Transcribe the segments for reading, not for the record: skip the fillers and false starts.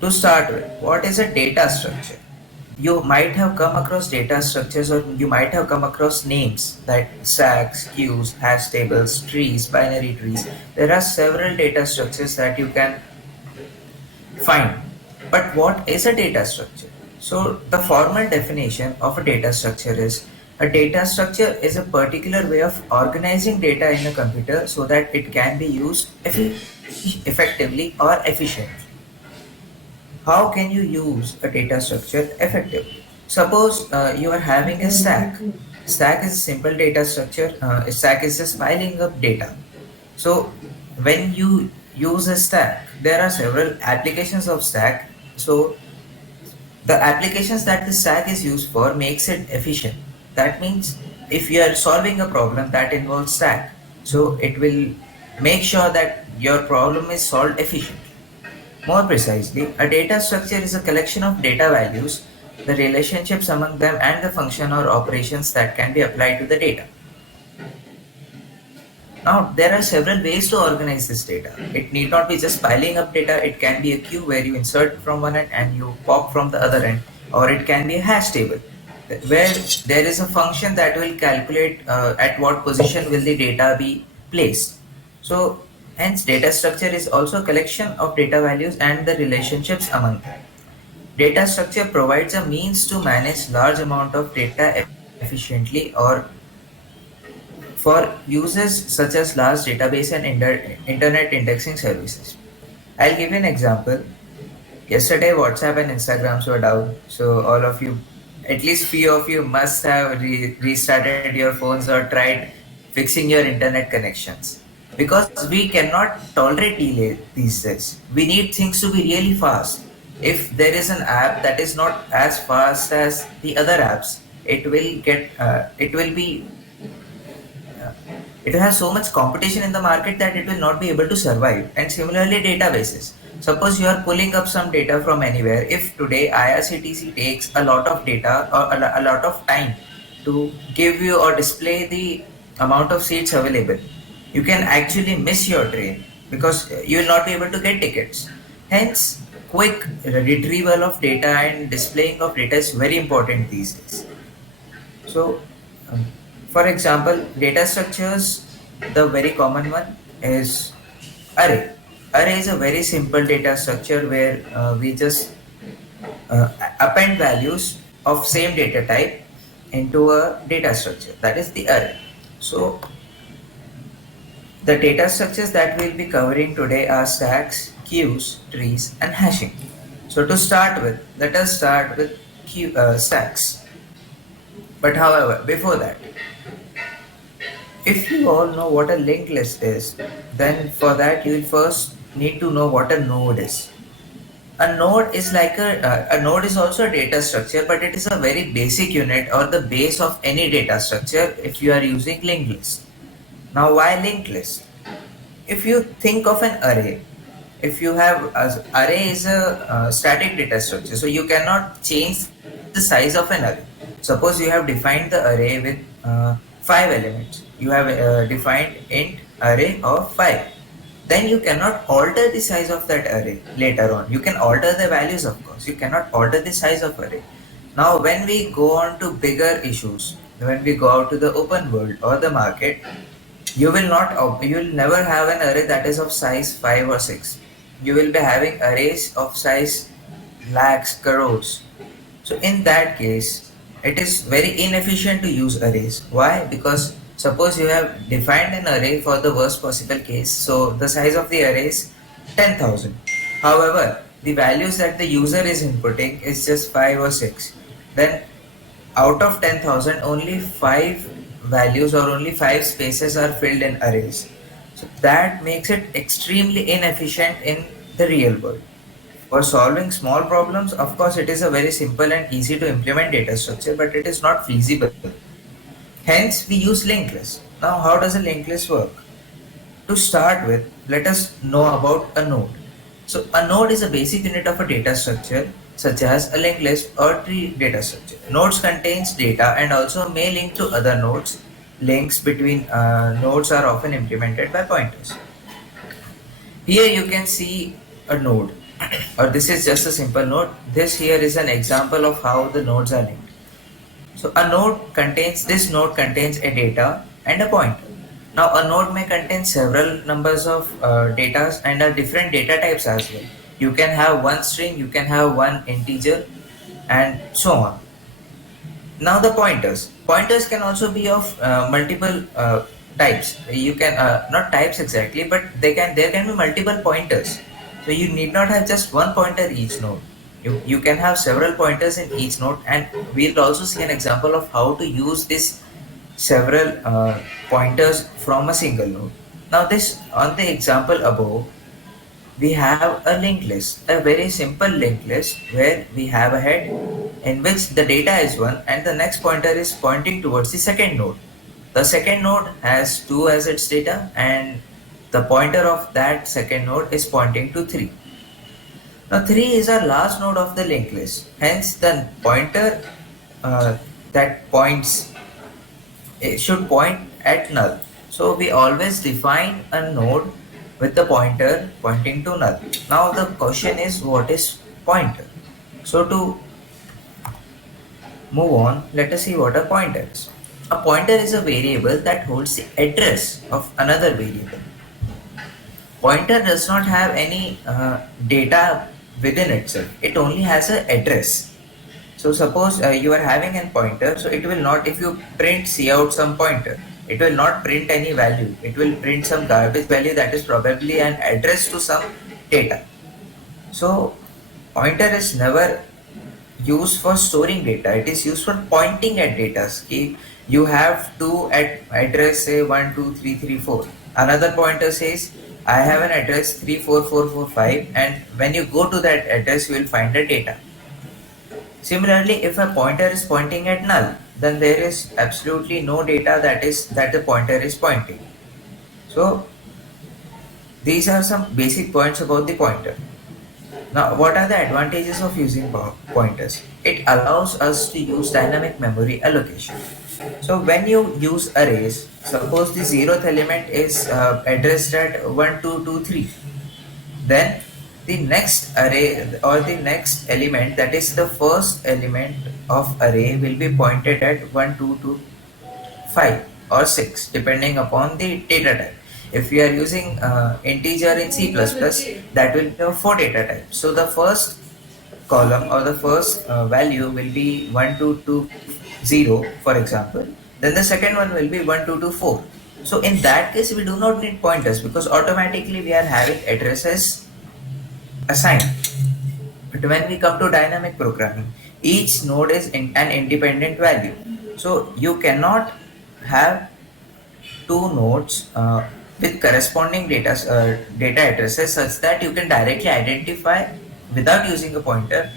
To start with, what is a data structure? You might have come across data structures, or you might have come across names like stacks, queues, hash tables, trees, binary trees. There are several data structures that you can find. But what is a data structure? So, the formal definition of a data structure is a data structure is a particular way of organizing data in a computer so that it can be used effectively or efficiently. How can you use a data structure effectively? Suppose you are having a stack. Stack is a simple data structure. A stack is just piling up data. So when you use a stack, there are several applications of stack. So the applications that the stack is used for makes it efficient. That means if you are solving a problem that involves stack, so it will make sure that your problem is solved efficiently. More precisely, a data structure is a collection of data values, the relationships among them, and the function or operations that can be applied to the data. Now, there are several ways to organize this data. It need not be just piling up data, it can be a queue where you insert from one end and you pop from the other end, or it can be a hash table where there is a function that will calculate at what position will the data be placed. So, hence, data structure is also a collection of data values and the relationships among them. Data structure provides a means to manage large amount of data efficiently or for uses such as large database and internet indexing services. I'll give you an example. Yesterday, WhatsApp and Instagrams were down, so all of you, at least few of you, must have restarted your phones or tried fixing your internet connections. Because we cannot tolerate delay these days. We need things to be really fast. If there is an app that is not as fast as the other apps, it will be uh, it has so much competition in the market that it will not be able to survive. And similarly, databases. Suppose you are pulling up some data from anywhere. If today IRCTC takes a lot of data or a lot of time to give you or display the amount of seats available, you can actually miss your train because you will not be able to get tickets. Hence, quick retrieval of data and displaying of data is very important these days. So, um, for example, data structures, the very common one is array. Array is a very simple data structure where we just append values of same data type into a data structure. That is the array. So, the data structures that we'll be covering today are stacks, queues, trees, and hashing. So, to start with, let us start with stacks. But however, before that, if you all know what a linked list is, then for that you will first need to know what a node is. A node is like a node is also a data structure, but it is a very basic unit or the base of any data structure if you are using linked list. Now, why linked list? If you think of an array, if you have array is a static data structure, so you cannot change the size of an array. Suppose you have defined the array with five elements. You have defined int array of 5. Then you cannot alter the size of that array later on. You can alter the values, of course. You cannot alter the size of array. Now, when we go on to bigger issues, when we go out to the open world or the market, you will never have an array that is of size 5 or 6. You will be having arrays of size lakhs, crores. So in that case, it is very inefficient to use arrays. Why? Because suppose you have defined an array for the worst possible case, so the size of the array is 10,000. However, the values that the user is inputting is just 5 or 6. Then out of 10,000, only 5 values or only 5 spaces are filled in arrays. So that makes it extremely inefficient in the real world. For solving small problems, of course, it is a very simple and easy to implement data structure, but it is not feasible. Hence, we use linked list. Now, how does a linked list work? To start with, let us know about a node. So, a node is a basic unit of a data structure, such as a linked list or tree data structure. Nodes contains data and also may link to other nodes. Links between nodes are often implemented by pointers. Here you can see a node. or this is just a simple node. This here is an example of how the nodes are linked. So this node contains a data and a pointer. Now a node may contain several numbers of data and different data types as well. You can have one string, you can have one integer, and so on. Now the pointers can also be of multiple types. You can not types exactly, but there can be multiple pointers. So you need not have just one pointer each node. You can have several pointers in each node, and we'll also see an example of how to use this several pointers from a single node. Now this on the example above, we have a linked list, a very simple linked list where we have a head in which the data is 1 and the next pointer is pointing towards the second node. The second node has 2 as its data and the pointer of that second node is pointing to 3. Now 3 is our last node of the linked list. Hence the pointer that points, it should point at null. So we always define a node with the pointer pointing to null. Now the question is, what is pointer? So to move on, let us see what a pointer is. A pointer is a variable that holds the address of another variable. Pointer does not have any data within itself. It only has an address. So suppose you are having a pointer, so it will not, if you print cout some pointer, it will not print any value. It will print some garbage value that is probably an address to some data. So pointer is never used for storing data. It is used for pointing at data. You have to address say 1 2 3 3 4. Another pointer says I have an address 3 4 4 4 5, and when you go to that address you will find the data. Similarly, if a pointer is pointing at null, then there is absolutely no data that the pointer is pointing. So these are some basic points about the pointer. Now, what are the advantages of using pointers? It allows us to use dynamic memory allocation. So when you use arrays, suppose the zeroth element is addressed at 1 2 2 3, then the next array or the next element, that is the first element of array, will be pointed at 1 2 2 5 or 6 depending upon the data type. If we are using integer in C++, that will be of 4 data types. So the first column or the first value will be 1220, for example. Then the second one will be 1224. So in that case, we do not need pointers because automatically we are having addresses assigned. But when we come to dynamic programming, each node is an independent value. So you cannot have two nodes with corresponding data addresses such that you can directly identify without using a pointer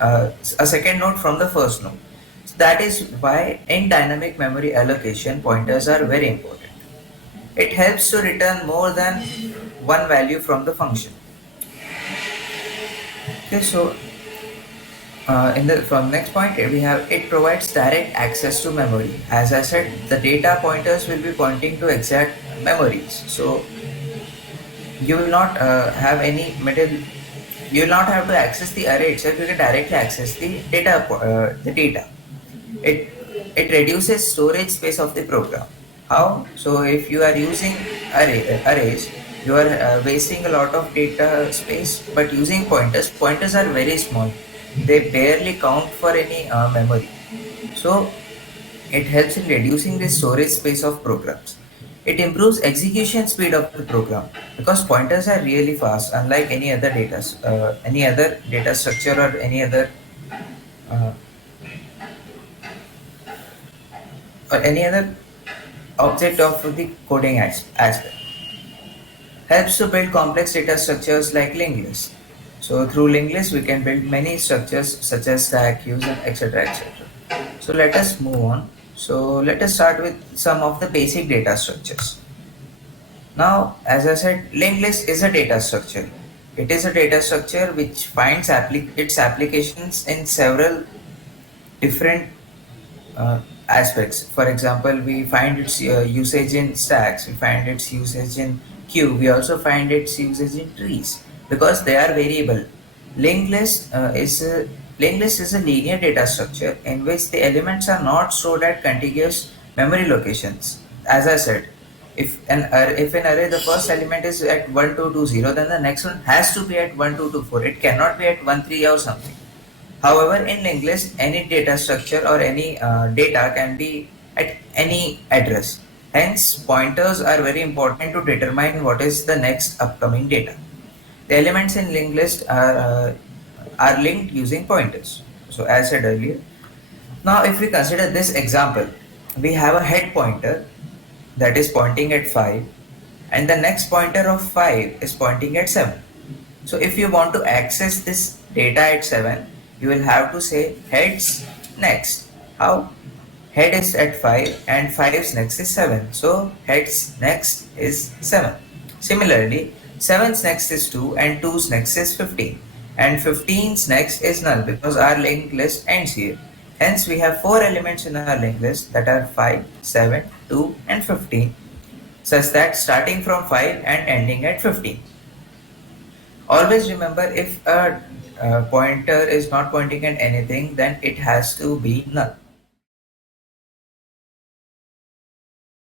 a second node from the first node. So that is why in dynamic memory allocation pointers are very important. It helps to return more than one value from the function. Okay, so in the from next point we have, it provides direct access to memory. As I said, the data pointers will be pointing to exact memories. So you will not have any middle. You will not have to access the array itself. You can directly access the data. It it reduces storage space of the program. How? So if you are using arrays, you are wasting a lot of data space. But using pointers are very small. They barely count for any memory. So it helps in reducing the storage space of programs. It improves execution speed of the program because pointers are really fast, unlike any other data structure or uh, any other object of the coding aspect. Helps to build complex data structures like linked lists. So through linked lists, we can build many structures such as stack, queues, and etc. etc. So let us move on. So let us start with some of the basic data structures. Now, as I said, linked list is a data structure. It is a data structure which finds its applications in several different aspects. For example, we find its usage in stacks, we find its usage in queue, we also find its usage in trees. because they are variable. Linked list is a linear data structure in which the elements are not stored at contiguous memory locations. As I said, if an array the first element is at 1220, then the next one has to be at 1224. It cannot be at 13 or something. However, in linked list, any data structure or any data can be at any address. Hence, pointers are very important to determine what is the next upcoming data. The elements in linked list are linked using pointers. So as said earlier. Now if we consider this example, we have a head pointer that is pointing at 5 and the next pointer of 5 is pointing at 7. So if you want to access this data at 7, you will have to say heads next. How? Head is at 5 and 5's next is 7. So heads next is 7. Similarly, 7's next is 2 and 2's next is 15. And 15's next is null because our linked list ends here. Hence, we have 4 elements in our linked list that are 5, 7, 2 and 15, such that starting from 5 and ending at 15. Always remember, if a pointer is not pointing at anything, then it has to be null.